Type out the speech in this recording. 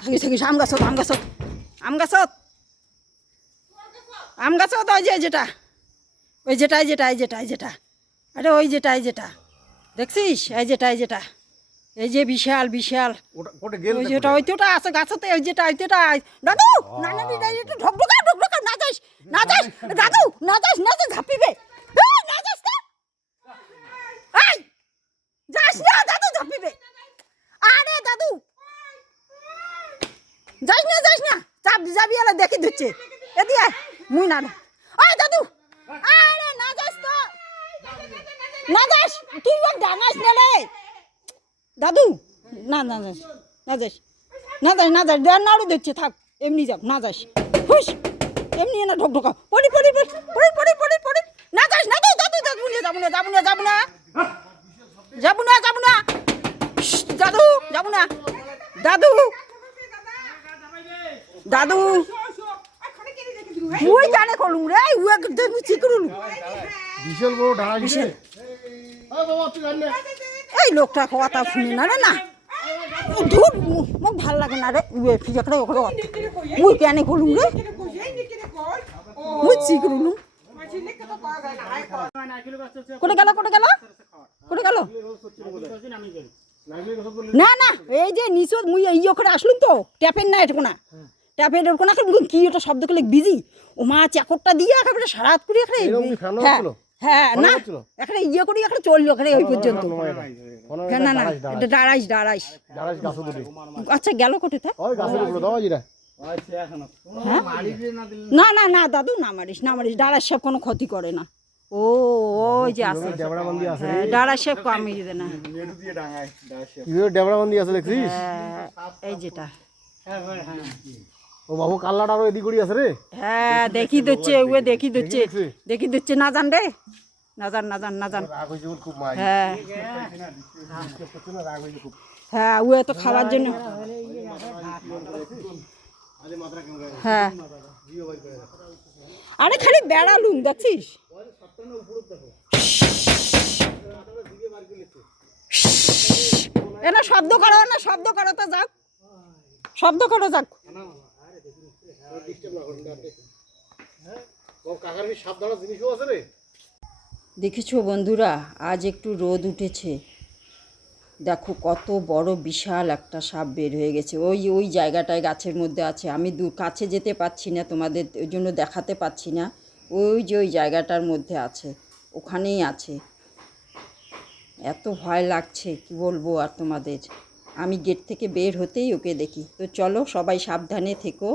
থাকিস থাকিস আম গাছত আম গাছত আম গাছত আম গাছত ওই যে যেটা ওই যেটা এই যেটা এই যেটা এই যেটা আরে ওই যেটা এই যেটা দেখছিস এই যেটা এই যেটা এই যে বিশাল বিশাল ওই যেটা ওই তোটা আছে গাছতে ওই যেটা ওই তোটা দাদু না না না একটু ঢকঢকা ঢকঢকা না যাস না যাস দাদু না যাস না যাস ঝাঁপিবে না যাস না এই যাস না দাদু ঝাঁপিবে আরে দাদু যাস না চাপ যাবি এলা দেখি দিচ্ছে এদিকে মুই না ওই দাদু আরে না যাস তো না যাস তুই ওর ডাঙাস না রে দাদু না না যাস না যাস না যাস না যাস দেড় নাড়ু দিচ্ছে থাক এমনি যাও না যাস হুস এমনি না ঢকঢকা পড়ি পড়ি পড়ি পড়ি পড়ি পড়ি না যাস না দাদু দাদু যাবো না যাবো না যাবো না যাবো না যাবো না যাবো না দাদু যাবো না দাদু দাদু ওই জানে করলুম রে ওই দেখু চিকরুল বিশাল বড় ডাঙা গেছে বাবা তুই আন এই লোকটা কথা শুনি না রে না ধুর মোক ভাল লাগে না রে ওই ফিজাকড়ে ওখানে ওই কেনে করলুম রে ওই চিকরুল কোটে গেল কোটে গেল কোটে গেল না না এই যে নিচত মুই এই ওখানে আসলুম তো ট্যাপের না এটা কোনা ট্যাপের কোনা কি ওটা শব্দ করলে বিজি ও মা চাকরটা দিয়ে একেবারে সারাত করে এখানে হ্যাঁ না এখানে ইয়ে করি এখানে চললো এখানে ওই পর্যন্ত না না এটা দাঁড়াইস দাঁড়াইস আচ্ছা গেল কোটে তা না না না দাদু না মারিস না মারিস দাঁড়াস সব কোনো ক্ষতি করে না ও ওই যে আছে দাঁড়া সব কামি দিবে না ডেবড়াবন্দি আছে দেখছিস এই যেটা ও বাবু কাল্লাটা আরো এদিক করি আছে রে হ্যাঁ দেখি দিচ্ছে ও দেখি দিচ্ছে না জান রে না জান না জান না জান হ্যাঁ হ্যাঁ ও তো খাওয়ার জন্য হ্যাঁ আরে খালি বেড়ালুম দেখছিস না শব্দ করো তো যাক শব্দ করো যাক দেখেছো বন্ধুরা আজ একটু রোদ উঠেছে দেখো কত বড় বিশাল একটা সাপ বের হয়ে গেছে ওই জায়গাটায় গাছের মধ্যে আছে আমি কাছে যেতে পারছি না তোমাদের ওই জন্য দেখাতে পাচ্ছি না ওই যে ওই জায়গাটার মধ্যে আছে ওখানেই আছে এত ভয় লাগছে কি বলবো আর তোমাদের আমি গেট থেকে বের হতেই ওকে দেখি তো চলো সবাই সাবধানে থেকো